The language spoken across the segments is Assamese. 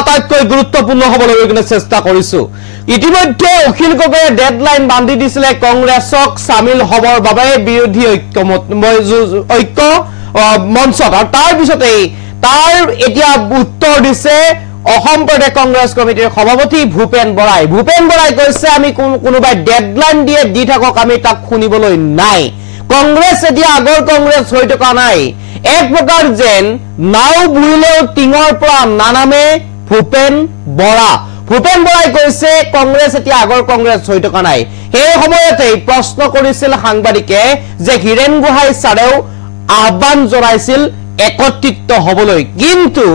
আটাইতকৈ গুৰুত্বপূৰ্ণ হ'বলৈ কিনে চেষ্টা কৰিছো ইতিমধ্যে অখিল গগৈয়ে ডেডলাইন বান্ধি দিছিলে কংগ্ৰেছক সামিল হ'বৰ বাবে বিৰোধী ঐক্য মঞ্চত আৰু তাৰ পিছতেই তাৰ এতিয়া উত্তৰ দিছে অসম প্ৰদেশ কংগ্ৰেছ কমিটিৰ সভাপতি ভূপেন বৰাই কৈছে আমি কোনোবাই ডেডলাইন দিয়ে দি থাকক আমি তাক শুনিবলৈ নাই কংগ্ৰেছ এতিয়া আগৰ কংগ্ৰেছ হৈ থকা নাই এক প্ৰকাৰ যেন নাও বুইলেও টিঙৰ পৰা নানামে ভূপেন বৰাই কৈছে কংগ্ৰেছ এতিয়া আগৰ কংগ্ৰেছ হৈ থকা নাই সেই সময়তে প্ৰশ্ন কৰিছিল সাংবাদিকে যে হিৰেন গোহাই ছাৰেও আহ্বান জনাইছিল একত্ৰিত হ'বলৈ কিন্তু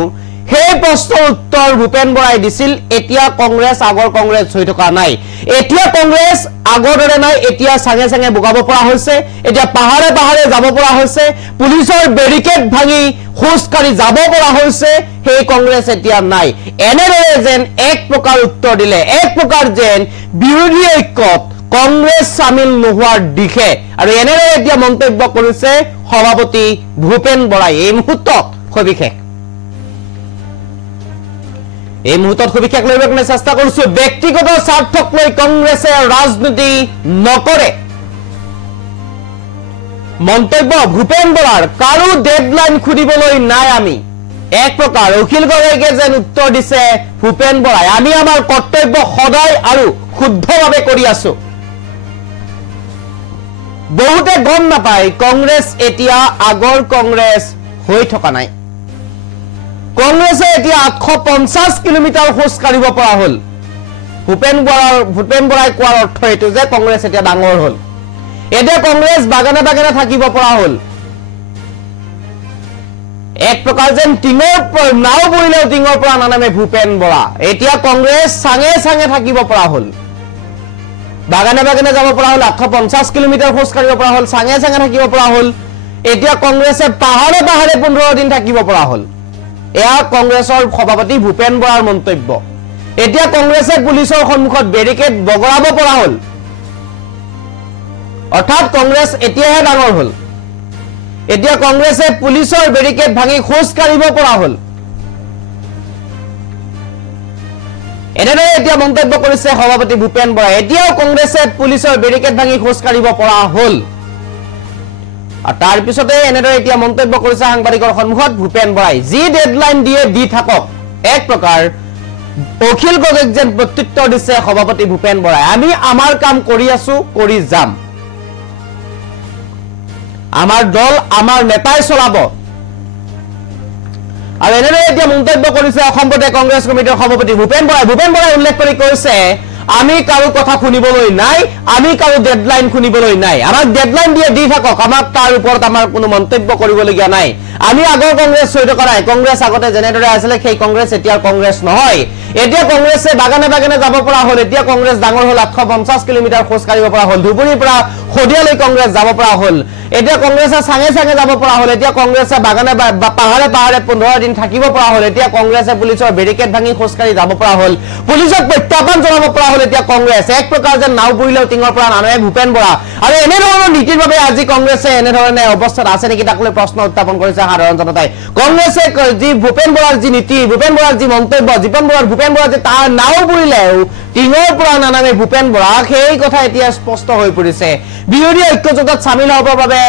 সেই প্ৰশ্নৰ উত্তৰ ভূপেন বৰাই দিছিল এতিয়া কংগ্ৰেছ আগৰ কংগ্ৰেছ হৈ থকা নাই এতিয়া কংগ্ৰেছ আগৰ দৰে নাই এতিয়া সাঙে সাঙে বগাব পৰা হৈছে এতিয়া পাহাৰে যাব পৰা হৈছে পুলিচৰ বেৰিকেড ভাঙি খুচকাৰি যাব পৰা হৈছে সেই কংগ্ৰেছ এতিয়া নাই এনেদৰে যেন এক প্ৰকাৰ উত্তৰ দিলে এক প্ৰকাৰ যেন বিৰোধী ঐক্যত কংগ্ৰেছ সামিল নোহোৱাৰ দিশে আৰু এনেদৰে এতিয়া মন্তব্য কৰিছে সভাপতি ভূপেন বৰাই এই মুহূৰ্তত সবিশেষ এই মুহূৰ্তত সবিশেষ লইবৰ কাৰণে চেষ্টা কৰিছো ব্যক্তিগত স্বাৰ্থক লৈ কংগ্ৰেছে ৰাজনীতি নকৰে মন্তব্য ভূপেন বৰাৰ কাৰো ডেডলাইন খুদিবলৈ নাই আমি এক প্ৰকাৰ অখিল গগৈকে যেন উত্তৰ দিছে ভূপেন বৰাই আমি আমাৰ কৰ্তব্য সদায় আৰু শুদ্ধভাৱে কৰি আছো বহুতে গম নাপায় কংগ্ৰেছ এতিয়া আগৰ কংগ্ৰেছ হৈ থকা নাই কংগ্ৰেছে এতিয়া 850 কিলোমিটাৰ খোজ কাঢ়িব পৰা হল ভূপেন বৰাই কোৱাৰ অৰ্থ এটো যে কংগ্ৰেছ এতিয়া ডাঙৰ হল এতিয়া কংগ্ৰেছ বাগানে থাকিব পৰা হল এক প্ৰকাৰ যেন টিঙৰ নাও বইলেও টিঙৰ পৰা নানামে ভূপেন বৰা এতিয়া কংগ্ৰেছ সাঙে থাকিব পৰা হল বাগানে যাব পৰা হল 850 কিলোমিটাৰ খোজ কাঢ়িব পৰা হল সাঙে থাকিব পৰা হল এতিয়া কংগ্ৰেছে পাহাৰে 15 দিন থাকিব পৰা হল এয়া কংগ্ৰেছৰ সভাপতি ভূপেন বৰাৰ মন্তব্য এতিয়া কংগ্ৰেছে পুলিচৰ সন্মুখত বেৰিকেড বগৰাব পৰা হল অৰ্থাৎ কংগ্ৰেছ এতিয়াহে ডাঙৰ হল এতিয়া কংগ্ৰেছে পুলিচৰ বেৰিকেড ভাঙি খোজ কাঢ়িব পৰা হল এনেদৰে এতিয়া মন্তব্য কৰিছে সভাপতি ভূপেন বৰাই এতিয়াও কংগ্ৰেছে পুলিচৰ বেৰিকেড ভাঙি খোজ কাঢ়িব পৰা হল আৰু তাৰ পিছতে এনেদৰে এতিয়া মন্তব্য কৰিছে সাংবাদিকৰ সন্মুখত ভূপেন বৰাই যি ডেডলাইন দিয়ে দি থাকক এক প্ৰকাৰ অখিল গগৈক যেন প্ৰত্যুত্তৰ দিছে সভাপতি ভূপেন বৰাই আমি আমাৰ কাম কৰি আছো কৰি যাম আমাৰ দল আমাৰ নেতাই চলাব আৰু এনেদৰে এতিয়া মন্তব্য কৰিছে অসম প্ৰদেশ কংগ্ৰেছ কমিটিৰ সভাপতি ভূপেন বৰাই উল্লেখ কৰি কৈছে আমি কাৰো কথা শুনিবলৈ নাই আমি কাৰো ডেডলাইন শুনিবলৈ নাই আমাক ডেডলাইন দিয়ে দি থাকক আমাক তাৰ ওপৰত আমাৰ কোনো মন্তব্য কৰিবলগীয়া নাই আমি আগৰ কংগ্ৰেছ হৈ থকা নাই কংগ্ৰেছ আগতে যেনেদৰে আছিল সেই কংগ্ৰেছ এতিয়া কংগ্ৰেছ নহয় এতিয়া কংগ্ৰেছে বাগানে যাব পৰা হল এতিয়া কংগ্ৰেছ ডাঙৰ হল 850 কিলোমিটাৰ খোজ কাঢ়িব পৰা হল ধুবুৰীৰ পৰা খদিয়ালৈ কংগ্ৰেছ যাব পৰা হল এতিয়া কংগ্ৰেছে সাঙে যাব পৰা হল এতিয়া কংগ্ৰেছে বাগানে পাহাৰে 15 দিন থাকিব পৰা হল এতিয়া কংগ্ৰেছে পুলিচৰ বেৰিকেড ভাঙি খোজ কাঢ়ি যাব পৰা হল পুলিচক প্ৰত্যাহ্বান জনাব পৰা হল এতিয়া কংগ্ৰেছ এক প্ৰকাৰ যেন নাও বুইলেও টিঙৰ পৰা নানামে ভূপেন বৰা আৰু এনেধৰণৰ নীতিৰ বাবে আজি কংগ্ৰেছে এনেধৰণে অৱস্থাত আছে নেকি তাক লৈ প্ৰশ্ন উত্থাপন কৰিছে সাধাৰণ জনতাই কংগ্ৰেছে যি ভূপেন বৰাৰ যি নীতি ভূপেন বৰাৰ যি মন্তব্য ভূপেন বৰা যে তাৰ নাও বুইলেও টিঙৰ পৰা নানামে ভূপেন বৰা সেই কথা এতিয়া স্পষ্ট হৈ পৰিছে বিৰোধী ঐক্যজোঁটত সামিল হ'বৰ বাবে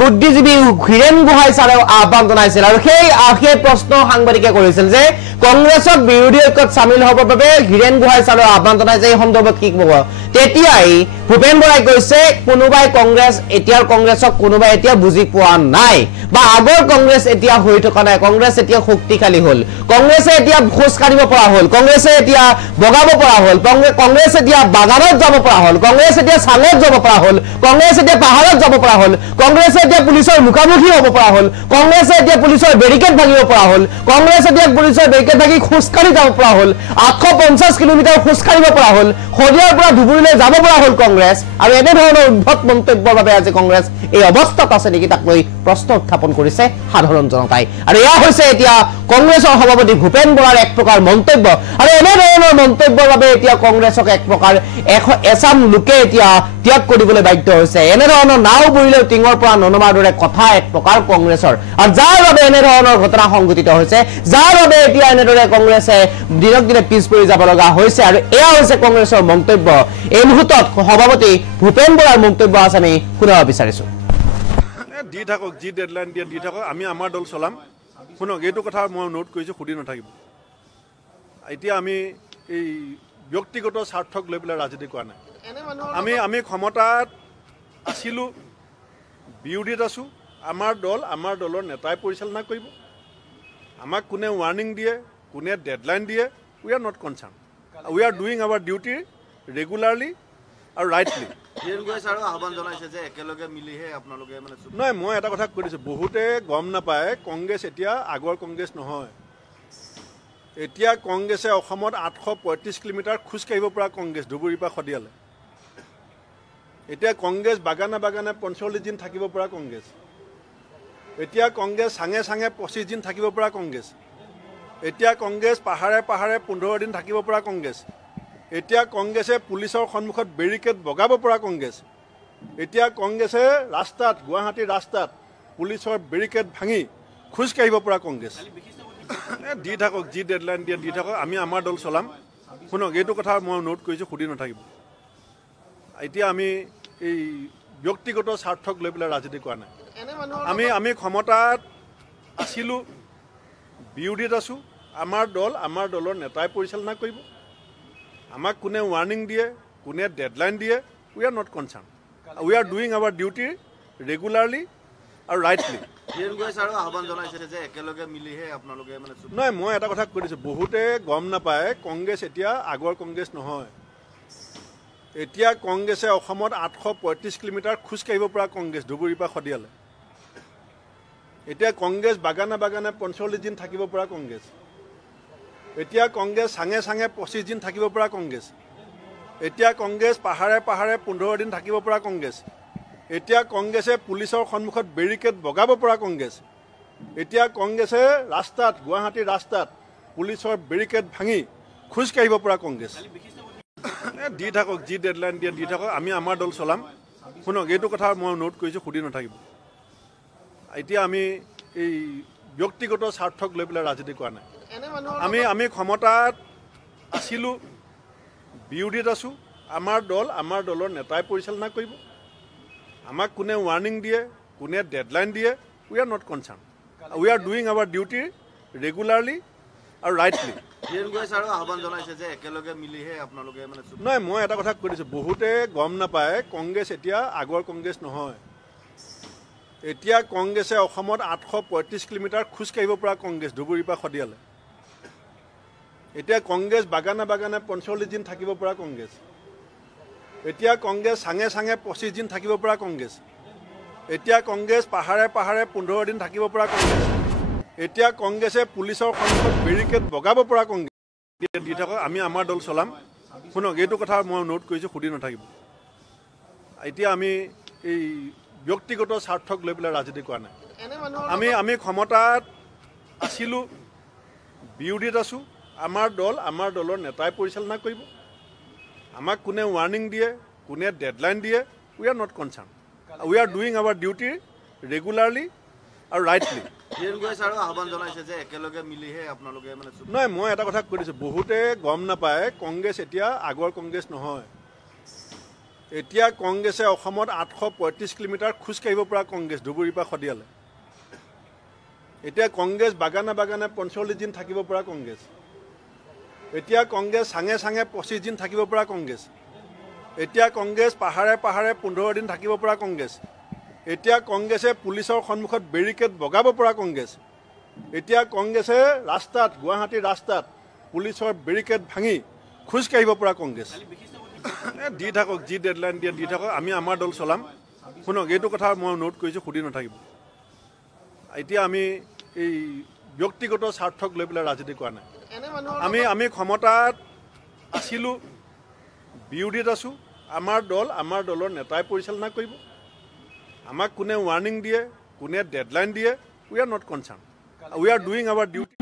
বুদ্ধিজীৱী হিৰেন গোহাই ছাৰেও আহ্বান জনাইছিল আৰু সেই প্ৰশ্ন সাংবাদিকে কৰিছিল যে কংগ্ৰেছক বিৰোধী ঐক্যত সামিল হ'বৰ বাবে হিৰেন গোহাই ছাৰেও আহ্বান জনাইছে এই সন্দৰ্ভত কি ক'ব তেতিয়াই ভূপেন বৰাই কৈছে কোনোবাই কংগ্ৰেছ এতিয়াৰ কংগ্ৰেছক কোনোবাই এতিয়া বুজি পোৱা নাই বা আগৰ কংগ্ৰেছ এতিয়া হৈ থকা নাই কংগ্ৰেছ এতিয়া শক্তিশালী হল কংগ্ৰেছে এতিয়া খোজ কাঢ়িব পৰা হল কংগ্ৰেছে এতিয়া বগাব পৰা হল কংগ্ৰেছ এতিয়া বাগানত যাব পৰা হল কংগ্ৰেছ এতিয়া সাঙত যাব পৰা হল কংগ্ৰেছ এতিয়া পাহাৰত যাব পৰা হল কংগ্ৰেছে এতিয়া পুলিচৰ মুখামুখি হ'ব পৰা হল কংগ্ৰেছে এতিয়া পুলিচৰ বেৰিকেড ভাঙিব পৰা হল কংগ্ৰেছ এতিয়া পুলিচৰ বেৰিকেড ভাঙি খোজ কাঢ়ি যাব পৰা হল 850 কিলোমিটাৰ খোজ কাঢ়িব পৰা হল খদিয়াৰ পৰা ধুবুৰীলৈ যাব পৰা হল কংগ্ৰেছ আৰু এনেধৰণৰ উদ্ভট মন্তব্যৰ বাবে আজি কংগ্ৰেছ এই অৱস্থাত আছে নেকি তাক লৈ প্ৰশ্ন উত্থাপন কৰিছে সাধাৰণ জনতাই আৰু এয়া হৈছে এতিয়া কংগ্ৰেছৰ সভাপতি সভাপতি ভূপেন বৰাৰ এক প্ৰকাৰ মন্তব্য আৰু এনে ধৰণৰ মন্তব্যৰ বাবে এতিয়া কংগ্ৰেছক এক প্ৰকাৰ এছাম লোকে এতিয়া ত্যাগ কৰিবলৈ বাধ্য হৈছে এনে ধৰণৰ নাও বুৰিলেও টিঙৰ পৰা ননমাৰ দৰে কথা এক প্ৰকাৰ কংগ্ৰেছৰ আৰু যাৰ বাবে এনে ধৰণৰ ঘটনা সংঘটিত হৈছে যাৰ বাবে এতিয়া এনেদৰে কংগ্ৰেছে দিনক দিনে পিছ পৰি যাব লগা হৈছে আৰু এয়া হৈছে কংগ্ৰেছৰ মন্তব্য এই মুহূৰ্তত সভাপতি ভূপেন বৰাৰ মন্তব্য আছে আমি শুনিব বিচাৰিছো দি থাকক যি ডেডলাইন দিয়ে দি থাকক আমি আমাৰ দল চলাম শুনক এইটো কথা মই নোট কৰিছোঁ সুধি নাথাকিব এতিয়া আমি এই ব্যক্তিগত স্বাৰ্থক লৈ পেলাই ৰাজনীতি কৰা নাই আমি ক্ষমতাত আছিলোঁ বিৰোধীত আছোঁ আমাৰ দলৰ নেতাই পৰিচালনা কৰিব আমাক কোনে ৱাৰ্ণিং দিয়ে কোনে ডেডলাইন দিয়ে we are not concern we are doing our duty regularly আৰু ৰাইটলি নহয় মই এটা কথা কৈ দিছোঁ বহুতে গম নাপায় কংগ্ৰেছ এতিয়া আগৰ কংগ্ৰেছ নহয় এতিয়া কংগ্ৰেছে অসমত 835 কিলোমিটাৰ খোজকাঢ়িব পৰা কংগ্ৰেছ ধুবুৰীৰ পৰা শদিয়ালৈ এতিয়া কংগ্ৰেছ বাগানে বাগানে 45 দিন থাকিব পৰা কংগ্ৰেছ এতিয়া কংগ্ৰেছ চাঙে চাঙে 25 দিন থাকিব পৰা কংগ্ৰেছ এতিয়া কংগ্ৰেছ পাহাৰে পাহাৰে 15 দিন থাকিব পৰা কংগ্ৰেছ এতিয়া কংগ্ৰেছে পুলিচৰ সন্মুখত বেৰিকেড বগাব পৰা কংগ্ৰেছ এতিয়া কংগ্ৰেছে ৰাস্তাত গুৱাহাটীৰ ৰাস্তাত পুলিচৰ বেৰিকেড ভাঙি খোজকাঢ়িব পৰা কংগ্ৰেছ দি থাকক যি ডেডলাইন দিয়ে দি থাকক আমি আমাৰ দল চলাম শুনক এইটো কথা মই নোট কৰিছোঁ সুধি নাথাকিব এতিয়া আমি এই ব্যক্তিগত স্বাৰ্থক লৈ পেলাই ৰাজনীতি কৰা নাই আমি ক্ষমতাত আছিলোঁ বিৰোধীত আছোঁ আমাৰ দলৰ নেতাই পৰিচালনা কৰিব আমাক কোনে ৱাৰ্ণিং দিয়ে কোনে ডেডলাইন দিয়ে we are not concern we are doing our duty regularly আৰু ৰাইটলি নহয় মই এটা কথা কৈ দিছোঁ বহুতে গম নাপায় কংগ্ৰেছ এতিয়া আগৰ কংগ্ৰেছ নহয় এতিয়া কংগ্ৰেছে অসমত 835 কিলোমিটাৰ খোজকাঢ়িব পৰা কংগ্ৰেছ ধুবুৰীৰ পৰা শদিয়ালৈ এতিয়া কংগ্ৰেছ বাগানে বাগানে 45 দিন থাকিব পৰা কংগ্ৰেছ এতিয়া কংগ্ৰেছ চাঙে চাঙে 25 দিন থাকিব পৰা কংগ্ৰেছ এতিয়া কংগ্ৰেছ পাহাৰে পাহাৰে 15 দিন থাকিব পৰা কংগ্ৰেছ এতিয়া কংগ্ৰেছে পুলিচৰ সন্মুখত বেৰিকেড বগাব পৰা কংগ্ৰেছ এতিয়া কংগ্ৰেছে ৰাস্তাত গুৱাহাটীৰ ৰাস্তাত পুলিচৰ বেৰিকেড ভাঙি খোজকাঢ়িব পৰা কংগ্ৰেছ দি থাকক যি ডেডলাইন দিয়ে দি থাকক আমি আমাৰ দল চলাম শুনক এইটো কথা মই নোট কৰিছোঁ সুধি নাথাকিব এতিয়া আমি এই ব্যক্তিগত স্বাৰ্থক লৈ পেলাই ৰাজনীতি কৰা নাই আমি ক্ষমতাত আছিলোঁ বিৰোধীত আছোঁ আমাৰ দলৰ নেতাই পৰিচালনা কৰিব আমাক কোনে ৱাৰ্ণিং দিয়ে কোনে ডেডলাইন দিয়ে we are not concern we are doing our duty regularly আৰু ৰাইটলি নহয় মই এটা কথা কৈ দিছোঁ বহুতে গম নাপায় কংগ্ৰেছ এতিয়া আগৰ কংগ্ৰেছ নহয় এতিয়া কংগ্ৰেছে অসমত 835 কিলোমিটাৰ খোজকাঢ়িব পৰা কংগ্ৰেছ ধুবুৰীৰ পৰা শদিয়ালৈ এতিয়া কংগ্ৰেছ বাগানে বাগানে 45 দিন থাকিব পৰা কংগ্ৰেছ এতিয়া কংগ্ৰেছ চাঙে চাঙে 25 দিন থাকিব পৰা কংগ্ৰেছ এতিয়া কংগ্ৰেছ পাহাৰে পাহাৰে 15 দিন থাকিব পৰা কংগ্ৰেছ এতিয়া কংগ্ৰেছে পুলিচৰ সন্মুখত বেৰিকেড বগাব পৰা কংগ্ৰেছ দি থাকক আমি আমাৰ দল চলাম শুনক এইটো কথা মই নোট কৰিছোঁ সুধি নাথাকিব এতিয়া আমি এই ব্যক্তিগত স্বাৰ্থক লৈ পেলাই ৰাজনীতি কৰা নাই আমি ক্ষমতাত আছিলোঁ বিৰোধীত আছোঁ আমাৰ দলৰ নেতাই পৰিচালনা কৰিব আমাক কোনে ৱাৰ্ণিং দিয়ে কোনে ডেডলাইন দিয়ে we are not concern we are doing our duty regularly আৰু ৰাইটলি নহয় মই এটা কথা কৈ দিছোঁ বহুতে গম নাপায় কংগ্ৰেছ এতিয়া আগৰ কংগ্ৰেছ নহয় এতিয়া কংগ্ৰেছে অসমত 835 কিলোমিটাৰ খোজকাঢ়িব পৰা কংগ্ৰেছ ধুবুৰীৰ পৰা শদিয়ালৈ এতিয়া কংগ্ৰেছ বাগানে বাগানে 45 দিন থাকিব পৰা কংগ্ৰেছ এতিয়া কংগ্ৰেছ চাঙে চাঙে 25 দিন থাকিব পৰা কংগ্ৰেছ এতিয়া কংগ্ৰেছ পাহাৰে পাহাৰে 15 দিন থাকিব পৰা কংগ্ৰেছ এতিয়া কংগ্ৰেছে পুলিচৰ সন্মুখত বেৰিকেড বগাব পৰা কংগ্ৰেছ এতিয়া কংগ্ৰেছে ৰাস্তাত গুৱাহাটীৰ ৰাস্তাত পুলিচৰ বেৰিকেড ভাঙি খোজকাঢ়িব পৰা কংগ্ৰেছ দি থাকক যি ডেডলাইন দিয়ে দি থাকক আমি আমাৰ দল চলাম শুনক এইটো কথা মই নোট কৰিছোঁ সুধি নাথাকিব এতিয়া আমি এই ব্যক্তিগত স্বাৰ্থক লৈ পেলাই ৰাজনীতি কৰা নাই আমি ক্ষমতাত আছিলোঁ বিৰোধীত আছোঁ আমাৰ দলৰ নেতাই পৰিচালনা কৰিব আমাক কোনে ৱাৰ্ণিং দিয়ে কোনে ডেডলাইন দিয়ে we are not concern we are doing our duty